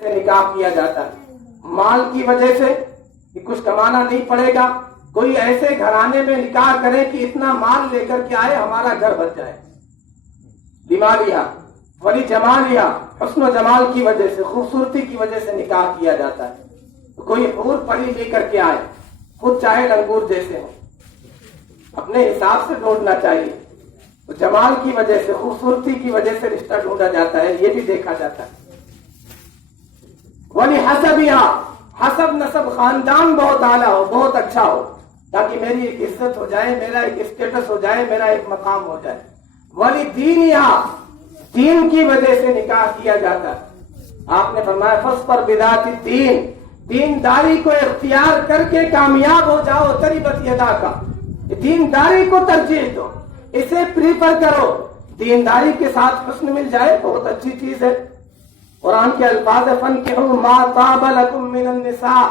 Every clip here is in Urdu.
سے نکاح کیا جاتا ہے، مال کی وجہ سے کہ کچھ کمانا نہیں پڑے گا، کوئی ایسے گھرانے میں نکاح کرے کہ اتنا مال لے کر کے آئے ہمارا گھر بچ جائے، بیماریاں ولی جمالیہ، حسن و جمال کی وجہ سے، خوبصورتی کی وجہ سے نکاح کیا جاتا ہے۔ کوئی حور پڑھی لے کر کے آئے، خود چاہے لنگور جیسے ہو، اپنے حساب سے ڈھونڈنا چاہیے، تو جمال کی وجہ سے، خوبصورتی کی وجہ سے رشتہ ڈھونڈا جاتا ہے، یہ بھی دیکھا جاتا ہے۔ ولی حسبیہ، حسب نسب، خاندان بہت اعلیٰ ہو، بہت اچھا ہو، تاکہ میری ایک عزت ہو جائے، میرا ایک اسٹیٹس ہو جائے، میرا ایک مقام ہو جائے۔ ولی دینیہ، دین کی وجہ سے نکاح کیا جاتا ہے۔ آپ نے فرمایا فاصبر بذات الدین، دینداری کو اختیار کر کے کامیاب ہو جاؤ، تربت یدا کا، دینداری کو ترجیح دو، اسے پریفر کرو، دینداری کے ساتھ حسن مل جائے بہت اچھی چیز ہے۔ قرآن کے الفاظ فَانكِحُوا مَا طَابَ لَكُم مِّنَ النِّسَاءِ،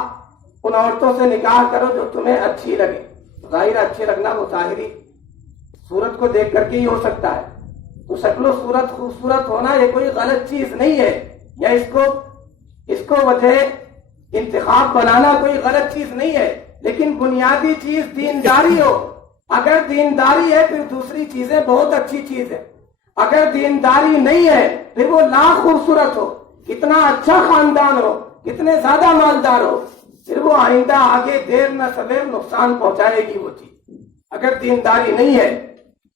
ان عورتوں سے نکاح کرو جو تمہیں اچھی لگے۔ ظاہر اچھی لگنا وہ ظاہری صورت کو دیکھ کر کے ہی ہو سکتا ہے، تو شکل و صورت خوبصورت ہونا یہ کوئی غلط چیز نہیں ہے، یا اس کو وجہ انتخاب بنانا کوئی غلط چیز نہیں ہے، لیکن بنیادی چیز دینداری ہو۔ اگر دینداری ہے پھر دوسری چیزیں بہت اچھی چیز ہے، اگر دینداری نہیں ہے پھر وہ لاکھ خوبصورت ہو، کتنا اچھا خاندان ہو، کتنے زیادہ مالدار ہو، پھر وہ آئندہ آگے دیر نہ سویر نقصان پہنچائے گی وہ چیز۔ اگر دینداری نہیں ہے،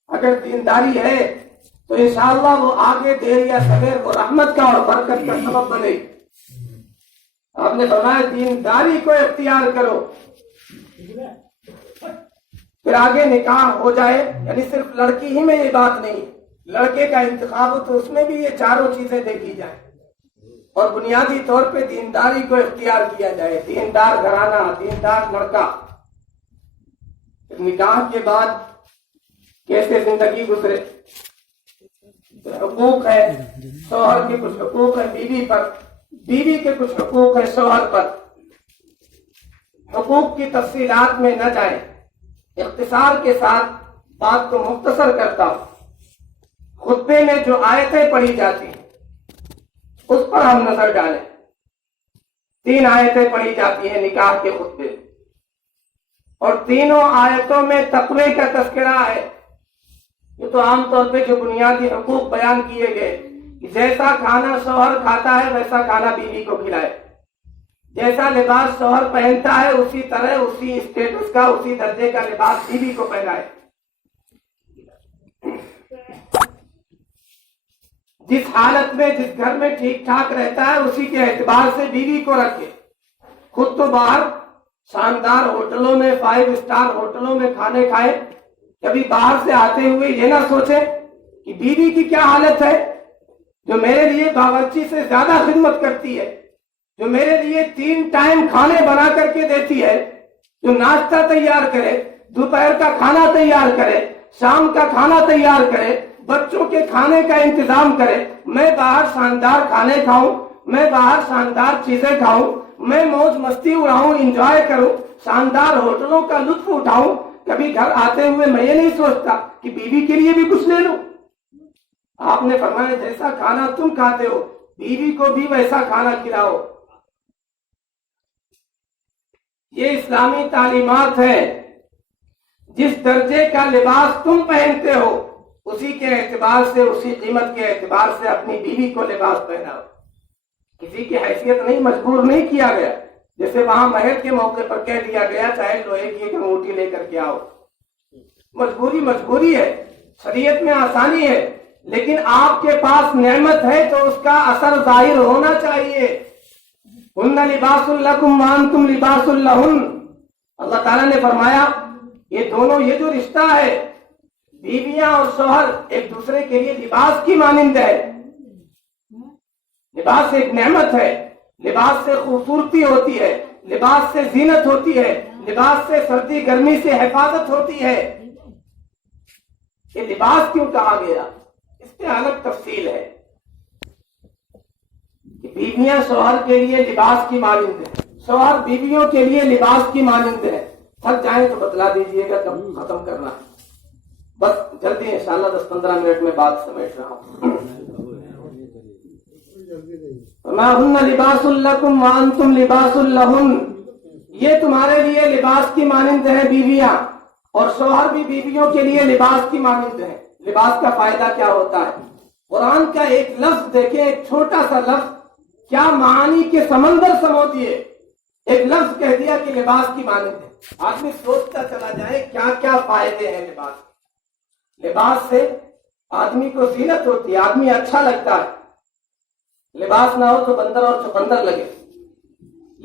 اگر دینداری ہے تو انشاءاللہ وہ آگے دیر یا سویر وہ رحمت کا اور برکت کا سبب بنے گی۔ آپ نے فرمایا دینداری کو اختیار کرو، پھر آگے نکاح ہو جائے، یعنی صرف لڑکی ہی میں یہ بات نہیں، لڑکے کا انتخاب ہو تو اس میں بھی یہ چاروں چیزیں دیکھی جائیں، اور بنیادی طور پہ دینداری کو اختیار کیا جائے، دیندار گھرانہ، دیندار لڑکا۔ نکاح کے بعد کیسے زندگی گزرے، حقوق ہے، شوہر کے کچھ حقوق ہیں بیوی پر، بیوی کے کچھ حقوق ہیں شوہر پر۔ حقوق کی تفصیلات میں نہ جائیں، اختصار کے ساتھ بات کو مختصر کرتا ہوں۔ خطبے میں جو آیتیں پڑھی جاتی ہیں اس پر ہم نظر ڈالیں۔ 3 آیتیں پڑھی جاتی ہیں نکاح کے خطبے میں، اور تینوں آیتوں میں تقوی کا تذکرہ ہے۔ یہ تو عام طور پہ جو بنیادی حقوق بیان کیے گئے کہ جیسا کھانا شوہر کھاتا ہے ویسا کھانا بیوی کو کھلائے، جیسا لباس شوہر پہنتا ہے اسی طرح، اسی اسٹیٹس کا، اسی درجے کا لباس بیوی کو پہنائے۔ جس حالت میں، جس گھر میں ٹھیک ٹھاک رہتا ہے اسی کے اعتبار سے بیوی کو رکھے۔ خود تو باہر شاندار ہوٹلوں میں، 5 اسٹار ہوٹلوں میں کھانے کھائے، کبھی باہر سے آتے ہوئے یہ نہ سوچے کہ بیوی کی کیا حالت ہے، جو میرے لیے باورچی سے زیادہ خدمت کرتی ہے، جو میرے لیے 3 ٹائم کھانے بنا کر کے دیتی ہے، جو ناشتہ تیار کرے، دوپہر کا کھانا تیار کرے، شام کا کھانا تیار کرے، بچوں کے کھانے کا انتظام کرے۔ میں باہر شاندار کھانے کھاؤں، میں باہر شاندار چیزیں کھاؤں، میں موج مستی اڑاؤں، انجوائے کروں، شاندار ہوٹلوں کا لطف اٹھاؤں، کبھی گھر آتے ہوئے میں یہ نہیں سوچتا کہ بیوی کے لیے بھی کچھ لے لوں۔ آپ نے فرمایا جیسا کھانا تم کھاتے ہو بیوی کو بھی ویسا کھانا کھلاؤ۔ یہ اسلامی تعلیمات ہیں۔ جس درجے کا لباس تم پہنتے ہو اسی کے اعتبار سے، اسی قیمت کے اعتبار سے اپنی بیوی کو لباس پہناؤ۔ کسی کی حیثیت نہیں، مجبور نہیں کیا گیا، جیسے وہاں مہر کے موقع پر کہہ دیا گیا چاہے لوہے کی ایک انگوٹھی لے کر کے آؤ۔ مجبوری ہے، شریعت میں آسانی ہے، لیکن آپ کے پاس نعمت ہے تو اس کا اثر ظاہر ہونا چاہیے۔ ہن لباس لکم وانتم لباس لہن، اللہ تعالیٰ نے فرمایا یہ دونوں، یہ جو رشتہ ہے بیویاں اور شوہر ایک دوسرے کے لیے لباس کی مانند ہے۔ لباس ایک نعمت ہے، لباس سے خوبصورتی ہوتی ہے، لباس سے زینت ہوتی ہے، لباس سے سردی گرمی سے حفاظت ہوتی ہے۔ یہ لباس کیوں کہا گیا، اس پہ الگ تفصیل ہے کہ بیویاں شوہر کے لیے لباس کی مانند ہے، شوہر بیویوں کے لیے لباس کی مانند ہے۔ تھک جائیں تو بتلا دیجئے گا کب ختم کرنا ہے، بس جلدی انشاءاللہ 10-15 منٹ میں بات سمیٹ رہا ہوں۔ وما ہن لباس لکم وانتم لباس لہن، یہ تمہارے لیے لباس کی مانند ہیں بیویاں، اور شوہر بھی بیویوں کے لیے لباس کی مانند ہیں۔ لباس کا فائدہ کیا ہوتا ہے؟ قرآن کا ایک لفظ دیکھیں، ایک چھوٹا سا لفظ کیا معانی کے سمندر سمو دیے۔ ایک لفظ کہہ دیا کہ لباس کی مانند ہے، آدمی سوچتا چلا جائے کیا کیا فائدے ہیں لباس کے۔ لباس سے آدمی کو زینت ہوتی ہے، آدمی اچھا لگتا ہے۔ لباس نہ ہو تو بندر اور چقندر لگے۔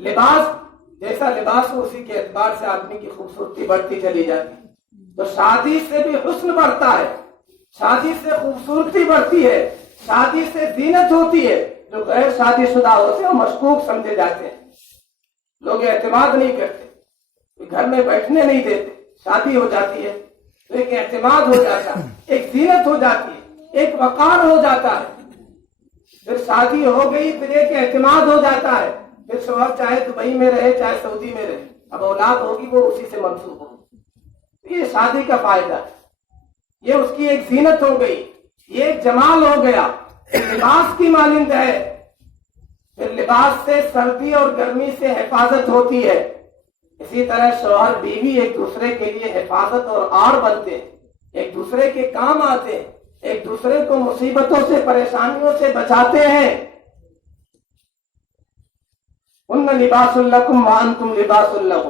لباس جیسا لباس ہو اسی کے اعتبار سے آدمی کی خوبصورتی بڑھتی چلی جاتی ہے۔ تو شادی سے بھی حسن بڑھتا ہے، شادی سے خوبصورتی بڑھتی ہے، شادی سے زینت ہوتی ہے۔ جو غیر شادی شدہ ہوتے ہیں وہ مشکوک سمجھے جاتے ہیں، لوگ اعتماد نہیں کرتے، گھر میں بیٹھنے نہیں دیتے۔ شادی ہو جاتی ہے تو ایک اعتماد ہو جاتا ہے، ایک زینت ہو جاتی ہے، ایک وقار ہو جاتا ہے۔ پھر شادی ہو گئی، پھر ایک اعتماد ہو جاتا ہے، پھر شوہر چاہے دبئی میں رہے چاہے سعودی میں رہے، اب اولاد ہوگی وہ اسی سے منسوب ہوگی۔ یہ شادی کا فائدہ ہے، یہ اس کی ایک زینت ہو گئی، یہ ایک جمال ہو گیا۔ لباس کی مانند ہے، پھر لباس سے سردی اور گرمی سے حفاظت ہوتی ہے۔ اسی طرح شوہر بیوی ایک دوسرے کے لیے حفاظت اور آڑ بنتے ہیں، ایک دوسرے کے کام آتے ہیں، ایک دوسرے کو مصیبتوں سے پریشانیوں سے بچاتے ہیں۔ ان لباس لکم وانتم لباس لہن،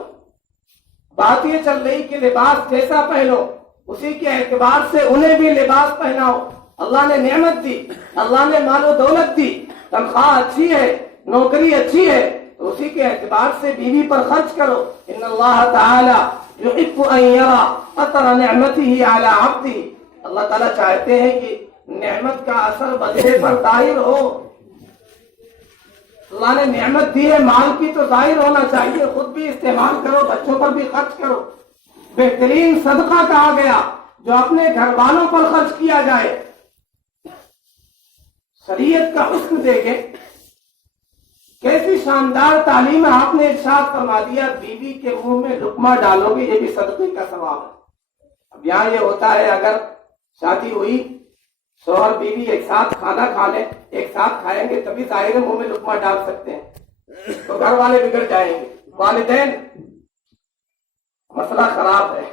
بات یہ چل رہی کہ لباس جیسا پہنو اسی کے اعتبار سے انہیں بھی لباس پہناؤ۔ اللہ نے نعمت دی، اللہ نے مال و دولت دی، تنخواہ اچھی ہے، نوکری اچھی ہے، تو اسی کے اعتبار سے بیوی پر خرچ کرو۔ ان اللہ تعالی یحب ان یرى اثر نعمته علی عبدہ، اللہ تعالیٰ چاہتے ہیں کہ نعمت کا اثر بندے پر ظاہر ہو۔ اللہ نے نعمت دی ہے مال کی تو ظاہر ہونا چاہیے، خود بھی استعمال کرو، بچوں پر بھی خرچ کرو۔ بہترین صدقہ کہا گیا جو اپنے گھر والوں پر خرچ کیا جائے۔ شریعت کا حسن دیکھیں، کیسی شاندار تعلیم ہے۔ آپ نے ارشاد فرما دیا بیوی کے منہ میں لقمہ ڈالو گے یہ بھی صدقے کا ثواب ہے۔ اب یہاں یہ ہوتا ہے اگر شادی ہوئی، شوہر بیوی ایک ساتھ کھانا کھا لیں، ایک ساتھ کھائیں گے تبھی ظاہر منہ میں لقمہ ڈال سکتے ہیں، تو گھر والے بگڑ جائیں گے۔ والدین مسئلہ خراب ہے،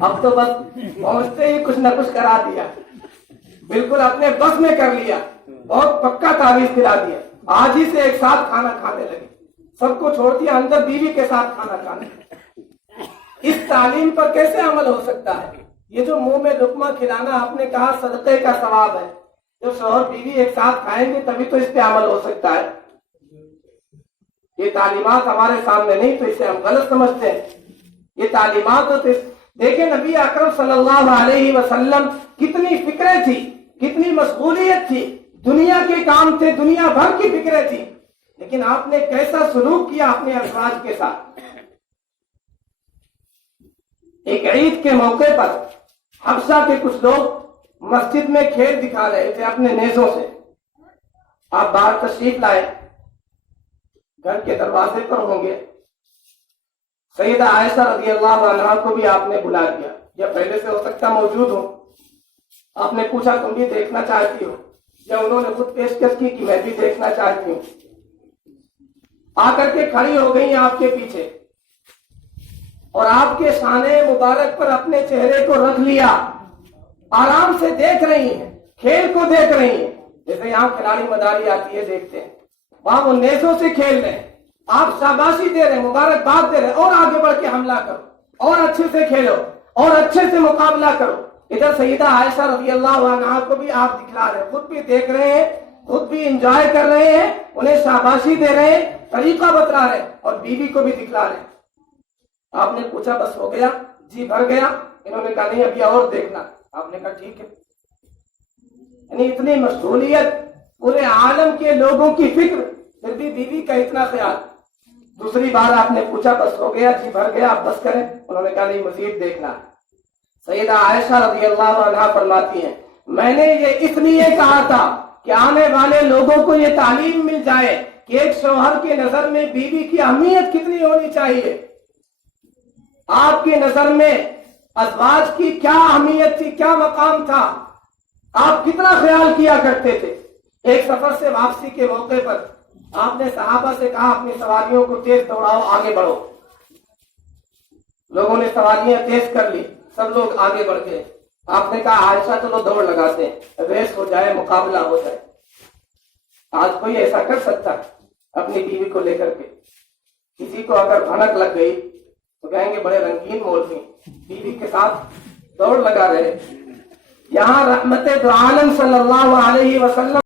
اب تو بس پہنچتے ہی کچھ نہ کچھ کرا دیا، بالکل اپنے بس میں کر لیا، بہت پکا تعویذ دلا دیا، آج ہی سے ایک ساتھ کھانا کھانے لگے، سب کو چھوڑ دیا، اندر بیوی کے ساتھ کھانا کھانے۔ اس تعلیم پر کیسے عمل ہو سکتا ہے؟ یہ جو منہ میں لقمہ کھلانا آپ نے کہا صدقے کا ثواب ہے، جو شوہر بیوی ایک ساتھ کھائیں گے تبھی تو اس پہ عمل ہو سکتا ہے۔ یہ تعلیمات ہمارے سامنے نہیں تو اسے ہم غلط سمجھتے ہیں۔ یہ تعلیمات ہوتے، دیکھیں نبی اکرم صلی اللہ علیہ وسلم کتنی فکریں تھی، کتنی مشغولیت تھی، دنیا کے کام تھے، دنیا بھر کی فکریں تھی، لیکن آپ نے کیسا سلوک کیا اپنے ازواج کے ساتھ۔ ایک عید کے موقع پر حبشہ کے کچھ لوگ مسجد میں کھیل دکھا رہے تھے اپنے نیزوں سے، آپ باہر تشریف لائے، گھر کے دروازے پر ہوں گے، سیدہ عائشہ رضی اللہ عنہا کو بھی آپ نے بلا دیا، یا پہلے سے ہو سکتا موجود ہو، آپ نے پوچھا تم بھی دیکھنا چاہتی ہو، یا انہوں نے خود پیشکش کی کہ میں بھی دیکھنا چاہتی ہوں، آ کر کے کھڑی ہو گئی آپ کے پیچھے اور آپ کے شانے مبارک پر اپنے چہرے کو رکھ لیا، آرام سے دیکھ رہی ہیں، کھیل کو دیکھ رہی ہیں، جیسے یہاں کھلاڑی مداری آتی ہے دیکھتے ہیں، وہاں وہ نیزوں سے کھیل رہے ہیں، آپ شاباشی دے رہے ہیں، مبارکباد دے رہے ہیں، اور آگے بڑھ کے حملہ کرو، اور اچھے سے کھیلو، اور اچھے سے مقابلہ کرو۔ ادھر سیدہ عائشہ رضی اللہ عنہا کو بھی آپ دکھلا رہے ہیں، خود بھی دیکھ رہے ہیں، خود بھی انجوائے کر رہے ہیں، انہیں شاباشی دے رہے ہیں، طریقہ بتلا رہے ہیں، اور بیوی کو بھی دکھلا رہے ہیں۔ آپ نے پوچھا بس ہو گیا، جی بھر گیا؟ انہوں نے کہا نہیں ابھی اور دیکھنا۔ آپ نے کہا ٹھیک ہے۔ یعنی اتنی مشغولیت، پورے عالم کے لوگوں کی فکر، پھر بھی بیوی کا اتنا خیال۔ دوسری بار آپ نے پوچھا بس ہو گیا، جی بھر گیا، آپ بس کریں؟ انہوں نے کہا نہیں مزید دیکھنا۔ سیدہ عائشہ رضی اللہ عنہا فرماتی ہیں میں نے یہ اس لیے کہا تھا کہ آنے والے لوگوں کو یہ تعلیم مل جائے کہ ایک شوہر کی نظر میں بیوی کی اہمیت کتنی ہونی چاہیے، آپ کی نظر میں ازواج کی کیا اہمیت تھی، کیا مقام تھا، آپ کتنا خیال کیا کرتے تھے۔ ایک سفر سے واپسی کے موقع پر آپ نے صحابہ سے کہا اپنی سواریوں کو تیز دوڑاؤ، آگے بڑھو۔ لوگوں نے سواریاں تیز کر لی، سب لوگ آگے بڑھ گئے۔ آپ نے کہا عائشہ چلو دوڑ لگاتے ہیں، ریس ہو جائے، مقابلہ ہو جائے۔ آج کوئی ایسا کر سکتا ہے اپنی بیوی کو لے کر کے؟ کسی کو اگر بھنک لگ گئی تو کہیں گے بڑے رنگین مولوی بیوی کے ساتھ دوڑ لگا رہے۔ یہاں رحمت دو عالم صلی اللہ علیہ وسلم